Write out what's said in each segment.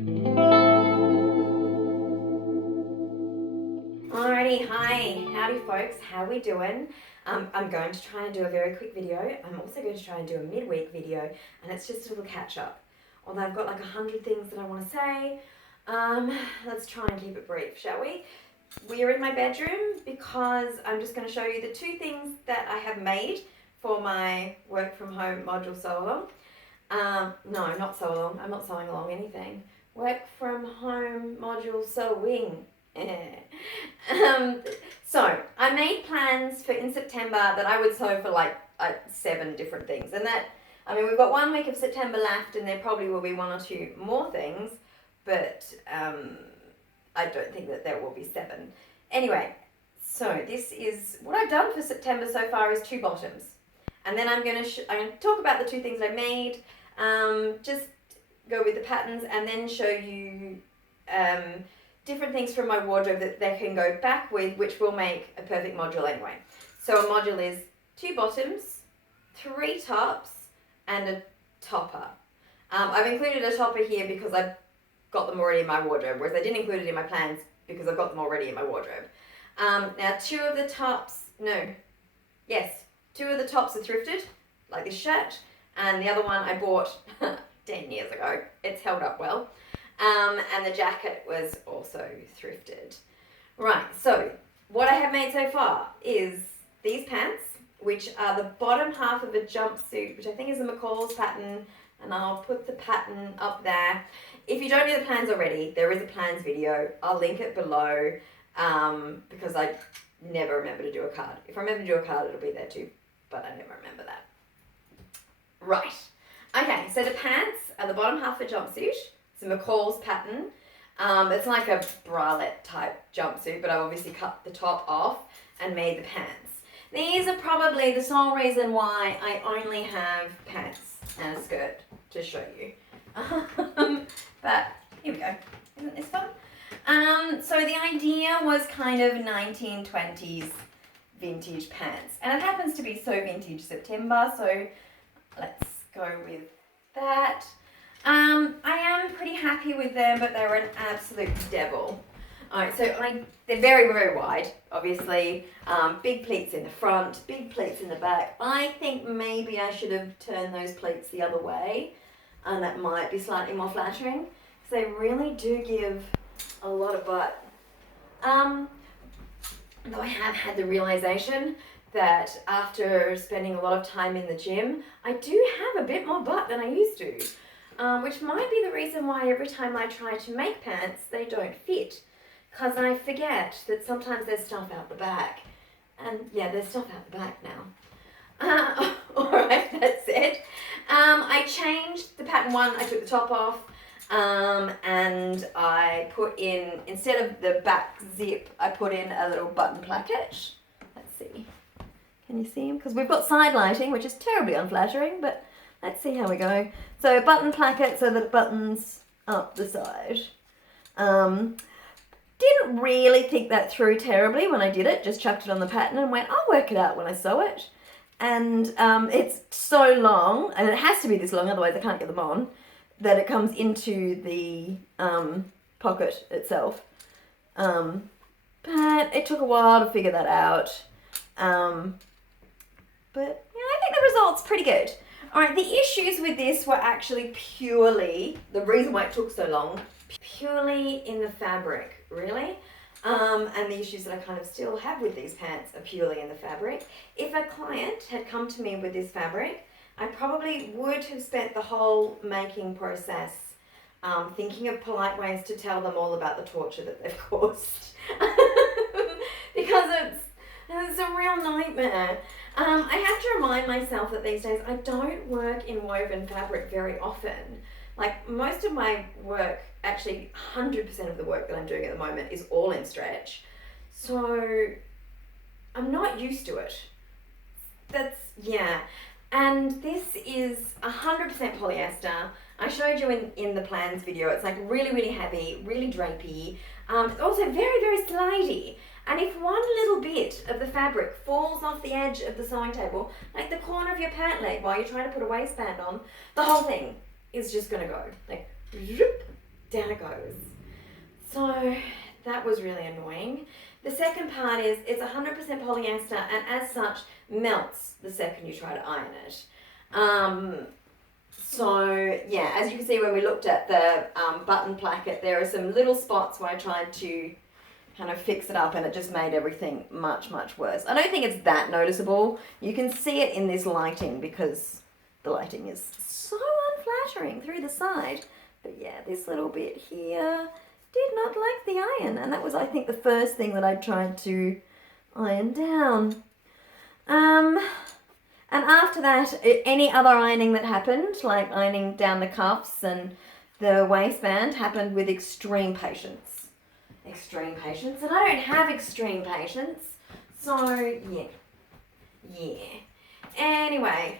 Alrighty, hi, howdy folks, how we doing? I'm going to try and do a very quick video. I'm also going to try and do a midweek video, and it's just a little catch up. Although I've got like 100 things that I want to say, let's try and keep it brief, shall we? We are in my bedroom because I'm just going to show you the two things that I have made for my work from home module sew along. No, not sew along, I'm not sewing along anything. Work from home module sewing. So I made plans for in September that I would sew for like 7 different things, and that, I mean, we've got 1 week of September left and there probably will be 1 or 2 more things, but I don't think that there will be 7. Anyway, so this is what I've done for September so far is 2 bottoms, and then I'm going to talk about the 2 things I made, just go with the patterns, and then show you different things from my wardrobe that they can go back with, which will make a perfect module anyway. So a module is 2 bottoms, 3 tops, and a topper. I've included a topper here because I've got them already in my wardrobe, whereas I didn't include it in my plans because I've got them already in my wardrobe. Now 2 of the tops, 2 of the tops are thrifted, like this shirt, and the other one I bought 10 years ago. It's held up well. And the jacket was also thrifted. Right, so what I have made so far is these pants, which are the bottom half of a jumpsuit, which I think is a McCalls pattern, and I'll put the pattern up there. If you don't know the plans already, there is a plans video. I'll link it below because I never remember to do a card. If I remember to do a card, it'll be there too, but I never remember that. Right, okay, so the pants are the bottom half of a jumpsuit. It's a McCalls pattern. It's like a bralette type jumpsuit, but I've obviously cut the top off and made the pants. These are probably the sole reason why I only have pants and a skirt to show you. But here we go. Isn't this fun? So the idea was kind of 1920s vintage pants. And it happens to be so vintage September, so let's go with that. I am pretty happy with them, but they're an absolute devil. Alright, so they're very, very wide, obviously. Big pleats in the front, big pleats in the back. I think maybe I should have turned those pleats the other way, and that might be slightly more flattering, because they really do give a lot of butt. Though I have had the realization that after spending a lot of time in the gym, I do have a bit more butt than I used to. Which might be the reason why every time I try to make pants, they don't fit. Because I forget that sometimes there's stuff out the back. And yeah, there's stuff out the back now. Alright, that's it. I changed the pattern 1, I took the top off, and I put in, instead of the back zip, I put in a little button placket. Let's see. Can you see them? Because we've got side lighting, which is terribly unflattering, but let's see how we go. So button placket so that it buttons up the side. Didn't really think that through terribly when I did it. Just chucked it on the pattern and went, I'll work it out when I sew it. And it's so long, and it has to be this long, otherwise I can't get them on, that it comes into the pocket itself. But it took a while to figure that out. But yeah, I think the result's pretty good. Alright, the issues with this were actually purely, the reason why it took so long, purely in the fabric, really. And the issues that I kind of still have with these pants are purely in the fabric. If a client had come to me with this fabric, I probably would have spent the whole making process thinking of polite ways to tell them all about the torture that they've caused. Because it's a real nightmare. I have to remind myself that these days I don't work in woven fabric very often. Like, most of my work, actually 100% of the work that I'm doing at the moment is all in stretch. So I'm not used to it. And this is 100% polyester. I showed you in the plans video. It's like really, really heavy, really drapey. It's also very, very slidey. And if one little bit of the fabric falls off the edge of the sewing table, like the corner of your pant leg while you're trying to put a waistband on, the whole thing is just gonna go like, zoop, down it goes. So that was really annoying. The second part is it's 100% polyester and as such melts the second you try to iron it. So yeah, as you can see when we looked at the button placket, there are some little spots where I tried to kind of fix it up and it just made everything much, much worse. I don't think it's that noticeable. You can see it in this lighting because the lighting is so unflattering through the side. But yeah, this little bit here did not like the iron, and that was, I think, the first thing that I tried to iron down. And after that, any other ironing that happened, like ironing down the cuffs and the waistband, happened with extreme patience. Extreme patience, and I don't have extreme patience, so yeah. Anyway,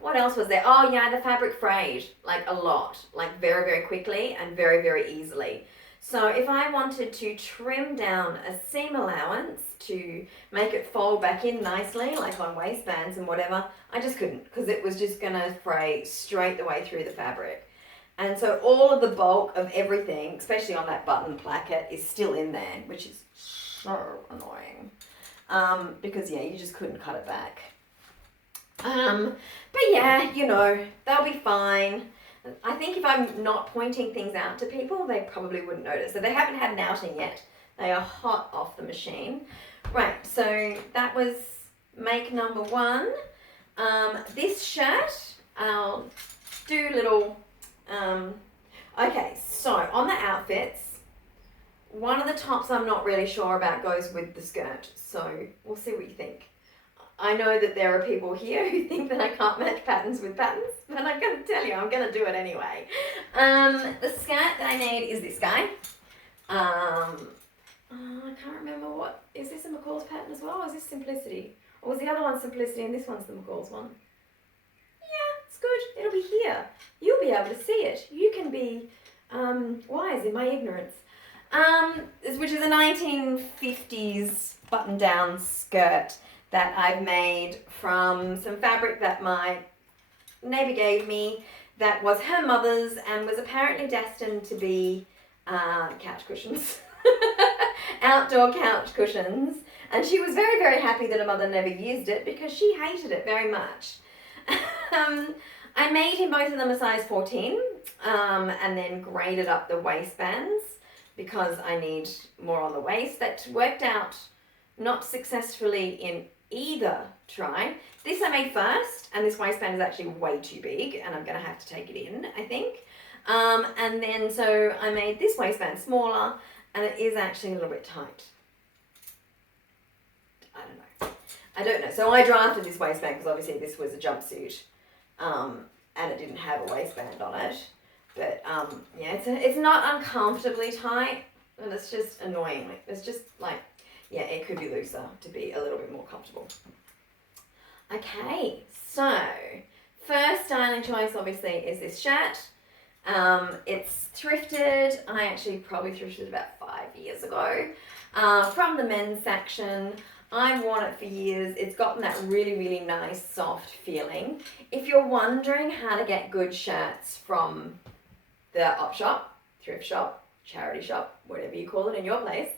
what else was there? Oh yeah, the fabric frayed, like a lot, like very, very quickly and very, very easily. So if I wanted to trim down a seam allowance to make it fold back in nicely, like on waistbands and whatever, I just couldn't, because it was just gonna fray straight the way through the fabric. And so all of the bulk of everything, especially on that button placket, is still in there, which is so annoying. Because yeah, you just couldn't cut it back. But yeah, you know, they'll be fine. I think if I'm not pointing things out to people, they probably wouldn't notice. So they haven't had an outing yet. They are hot off the machine. Right, so that was make number 1. This shirt, I'll do little, okay, so on the outfits, one of the tops I'm not really sure about goes with the skirt. So we'll see what you think. I know that there are people here who think that I can't match patterns with patterns, but I'm going to tell you, I'm going to do it anyway. The skirt that I need is this guy. I can't remember what, is this a McCalls pattern as well, or is this Simplicity? Or was the other one Simplicity and this one's the McCalls one? Yeah, it's good, it'll be here. You'll be able to see it. You can be wise in my ignorance. Which is a 1950s button-down skirt that I've made from some fabric that my neighbour gave me that was her mother's and was apparently destined to be couch cushions, outdoor couch cushions. And she was very, very happy that her mother never used it because she hated it very much. I made in both of them a size 14 and then graded up the waistbands because I need more on the waist. That worked out not successfully in either try. This I made first, and this waistband is actually way too big, and I'm going to have to take it in, I think. And then so I made this waistband smaller, and it is actually a little bit tight. I don't know. So I drafted this waistband because obviously this was a jumpsuit, and it didn't have a waistband on it. But yeah, it's not uncomfortably tight, and it's just annoying. It's just like, yeah, it could be looser to be a little bit more comfortable. Okay, so first styling choice obviously is this shirt. It's thrifted. I actually probably thrifted about 5 years ago from the men's section. I've worn it for years. It's gotten that really, really nice soft feeling. If you're wondering how to get good shirts from the op shop, thrift shop, charity shop, whatever you call it in your place,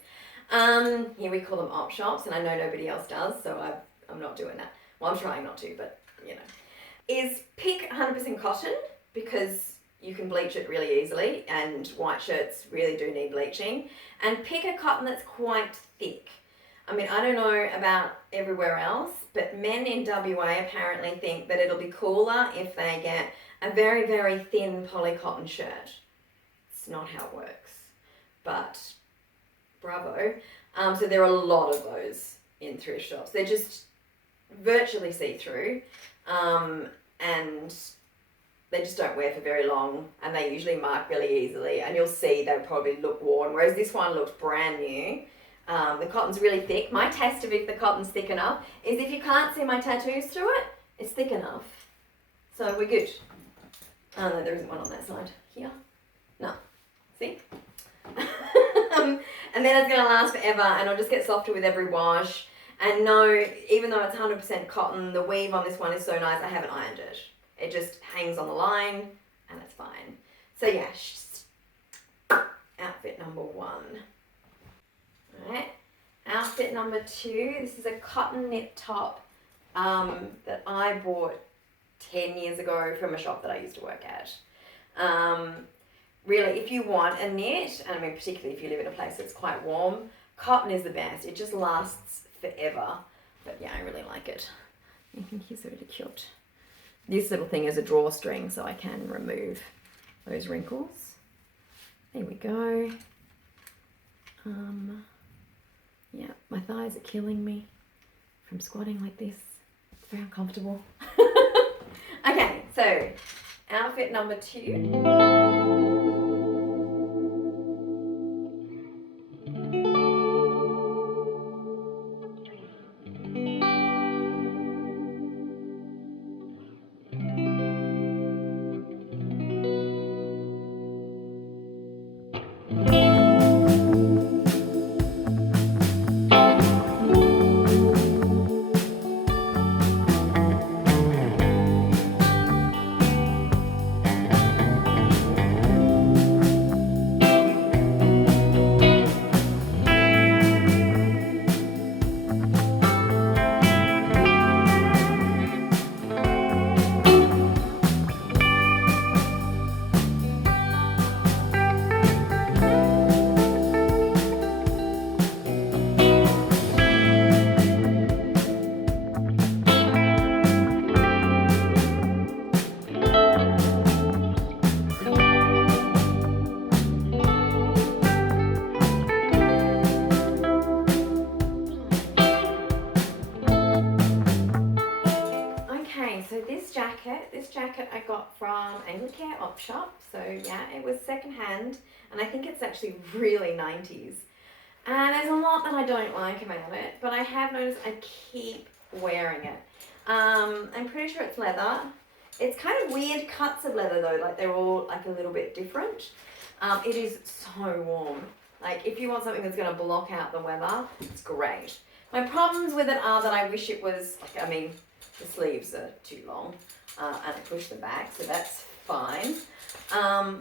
here we call them op shops, and I know nobody else does, so I'm not doing that. Well, I'm trying not to, but you know. Is pick 100% cotton, because you can bleach it really easily, and white shirts really do need bleaching. And pick a cotton that's quite thick. I mean, I don't know about everywhere else, but men in WA apparently think that it'll be cooler if they get a very, very thin poly cotton shirt. It's not how it works, but bravo. So there are a lot of those in thrift shops. They're just virtually see-through, and they just don't wear for very long, and they usually mark really easily, and you'll see they probably look worn, whereas this one looks brand new. The cotton's really thick. My test of if the cotton's thick enough is if you can't see my tattoos through it, it's thick enough. So we're good. Oh no, there isn't one on that side. Here? No. See? And then it's going to last forever, and it'll just get softer with every wash. And no, even though it's 100% cotton, the weave on this one is so nice, I haven't ironed it. It just hangs on the line, and it's fine. So yeah, number 1. Alright, outfit number 2. This is a cotton knit top that I bought 10 years ago from a shop that I used to work at. Really, if you want a knit, and I mean particularly if you live in a place that's quite warm, cotton is the best. It just lasts forever. But yeah, I really like it. I think he's really cute. This little thing is a drawstring, so I can remove those wrinkles. There we go. Yeah, my thighs are killing me from squatting like this. It's very uncomfortable. Okay, so outfit number 2. This jacket I got from a Care op shop, so yeah, it was secondhand, and I think it's actually really 90s. And there's a lot that I don't like about it, but I have noticed I keep wearing it. I'm pretty sure it's leather. It's kind of weird cuts of leather though, like they're all like a little bit different. It is so warm. Like if you want something that's going to block out the weather, it's great. My problems with it are that I wish it was, like, I mean, the sleeves are too long. And I push them back, so that's fine.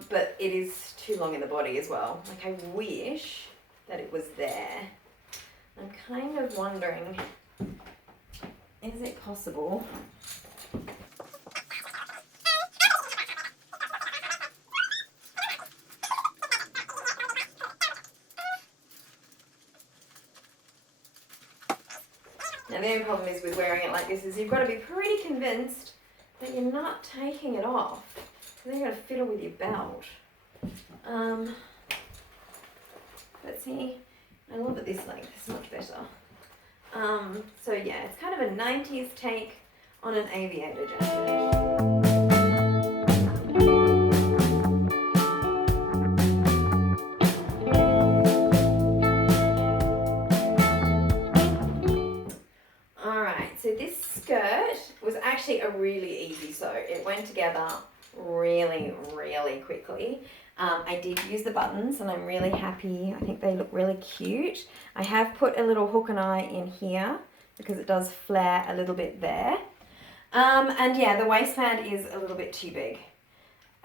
But it is too long in the body as well. Like I wish that it was there. I'm kind of wondering, is it possible? Now the only problem is with wearing it like this is you've got to be pretty convinced that you're not taking it off, because then you're going to fiddle with your belt. But see, I love it this length, it's much better. So yeah, it's kind of a 90s take on an aviator jacket. Actually a really easy sew. It went together really quickly. I did use the buttons and I'm really happy. I think they look really cute. I have put a little hook and eye in here because it does flare a little bit there. And yeah, the waistband is a little bit too big.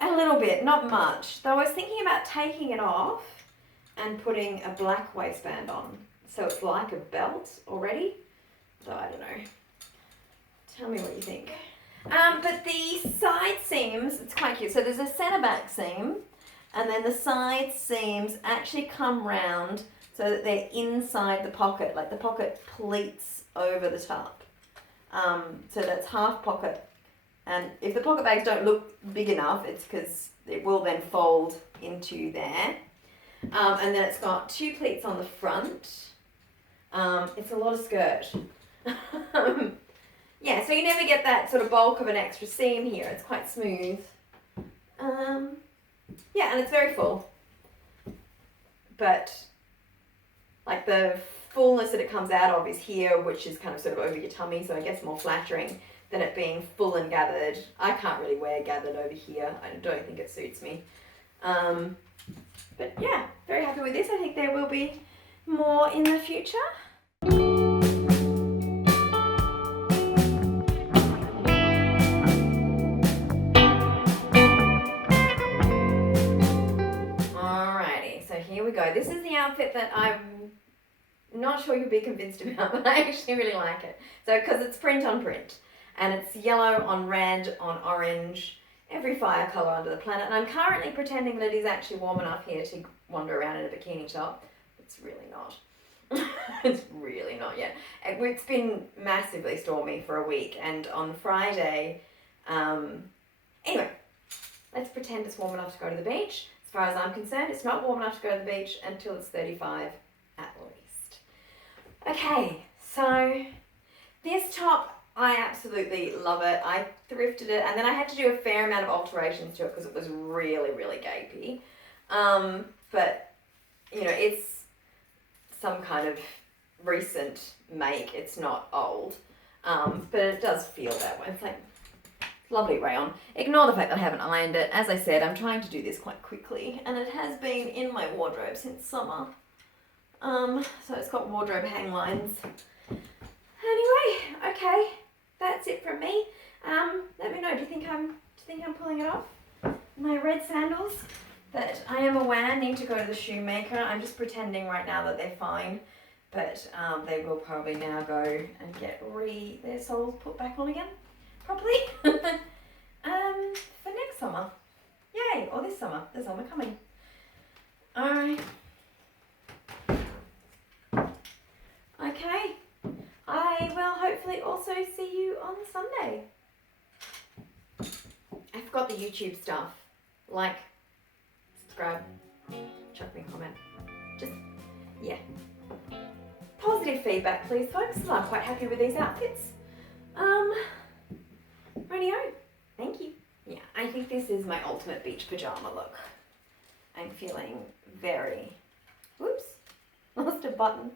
A little bit, not much. Though I was thinking about taking it off and putting a black waistband on. So it's like a belt already. So I don't know. Tell me what you think. But the side seams, it's quite cute. So there's a centre back seam, and then the side seams actually come round so that they're inside the pocket, like the pocket pleats over the top. So that's half pocket. And if the pocket bags don't look big enough, it's because it will then fold into there. And then it's got 2 pleats on the front. It's a lot of skirt. Yeah, so you never get that sort of bulk of an extra seam here. It's quite smooth. Yeah, and it's very full. But like the fullness that it comes out of is here, which is kind of sort of over your tummy, so I guess more flattering than it being full and gathered. I can't really wear gathered over here. I don't think it suits me. But yeah, very happy with this. I think there will be more in the future. here we go. This is the outfit that I'm not sure you'll be convinced about, but I actually really like it. So, because it's print on print, and it's yellow on red on orange, every fire colour under the planet, and I'm currently pretending that it is actually warm enough here to wander around in a bikini top. It's really not. It's really not yet. It's been massively stormy for a week, and on Friday, anyway, let's pretend it's warm enough to go to the beach. As far as I'm concerned, it's not warm enough to go to the beach until it's 35 at least. Okay, so this top, I absolutely love it. I thrifted it, and then I had to do a fair amount of alterations to it because it was really, really gapey. But, you know, it's some kind of recent make. It's not old, but it does feel that way. It's like lovely rayon. Ignore the fact that I haven't ironed it. As I said, I'm trying to do this quite quickly, and it has been in my wardrobe since summer. So it's got wardrobe hang lines. Anyway, okay, that's it from me. Let me know. Do you think I'm pulling it off? My red sandals that I am aware need to go to the shoemaker. I'm just pretending right now that they're fine, but they will probably now go and get their soles put back on again, properly. For next summer. Yay, or this summer. The summer coming. Alright. Okay. I will hopefully also see you on Sunday. I forgot the YouTube stuff. Like, subscribe, chuck me a comment. Just, yeah. Positive feedback, please, folks, because I'm quite happy with these outfits. Rightio. Thank you. Yeah, I think this is my ultimate beach pajama look. I'm feeling very, whoops, lost a button.